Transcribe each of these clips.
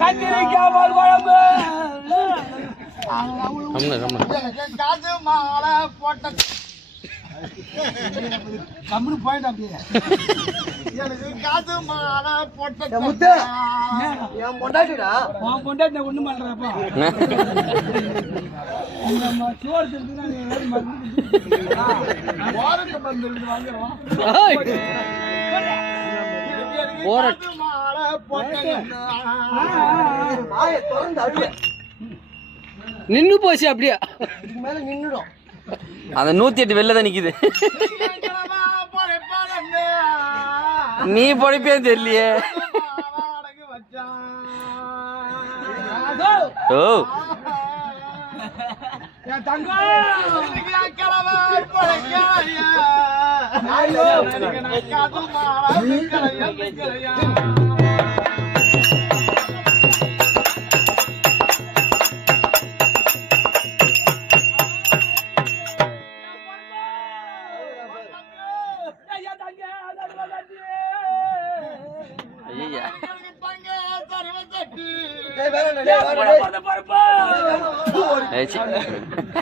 கத்திரிக்காய் பால் குழம்பு. காசு மாலை போட்ட கம்முனு போயிட்டு அப்படியே எனக்கு காசு மாலை போட்ட முத்து. என் பொண்டாட்டிடா உன் பொண்டாட்டி ஒண்ணு பண்றப்பா சோறு மருந்து வாங்குறோம் நின்னு போச்சு அப்படியே. மேல நின்னுடும். அந்த நூத்தி எட்டு வெளில தான் நிக்குது. நீ படிப்பேன்னு தெரியலையே. ஓ. என்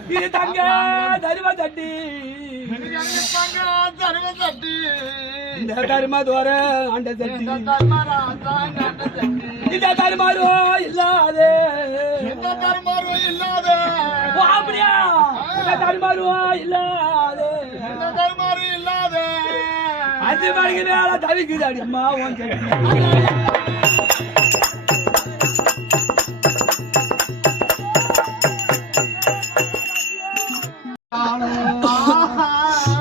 இது தங்க தருவா தட்டி. இந்த தருமா தோற அண்ட தட்டி. இந்த தருமாரோ இல்லாதே. ஓ, அப்படியா? இந்த தருமாரோ இல்லாதே. அஞ்சு மணிக்கு மேல தவிக்குது அடி அம்மா உன் சட்டி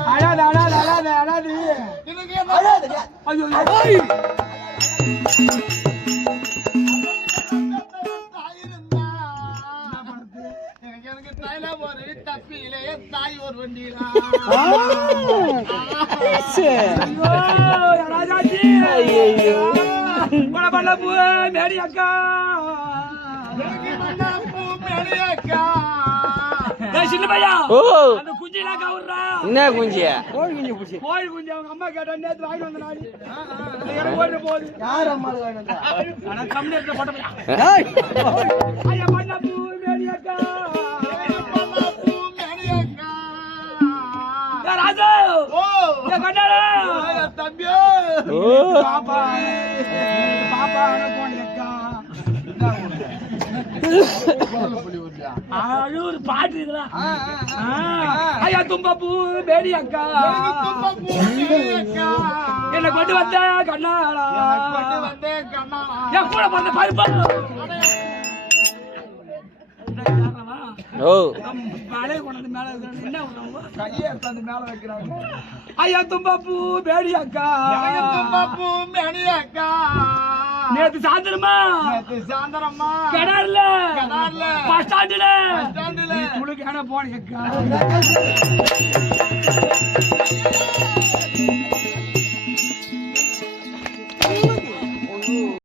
அழாது அழாது அழாது அழாது அழாதீங்க. ஐயோ எனக்கு தாயில ஒரு தப்பியிலே தாய் ஒரு வண்டியிலா ஐயோ, ராஜாஜி. பல பூ, மேரி அக்கா. ஏய், சின்ன பையா, ஓ. அந்த குஞ்சிலாம் கவுர்றா. என்ன குஞ்சிய கோழி குஞ்சு அவங்க அம்மா கேட்டா நேத்து வாங்கிட்டு வந்த நாடி. போகுது. யார் அம்மாளுக்கு அழூர் பாட்டு இதெல்லாம் ஐயா தும்பப்பூ பேடி அக்கா. என்ன கொண்டு வந்த கண்ணாடா என் கூட பிறந்த பருப்பா. ஓ. மழையை கொண்டாந்து மேல. என்ன பண்ணுவாங்க? கையை எடுத்தாந்து மேல வைக்கிறாங்க. ஐயா தும்பப்பூ பேடி அக்கா நேத்து சாயந்தரமா? சாயந்தரம்மா கடார்ல. கடார்ல, பஸ் ஸ்டாண்டுல. ஸ்டாண்டுல. நீ துளுக்கான போன அக்கா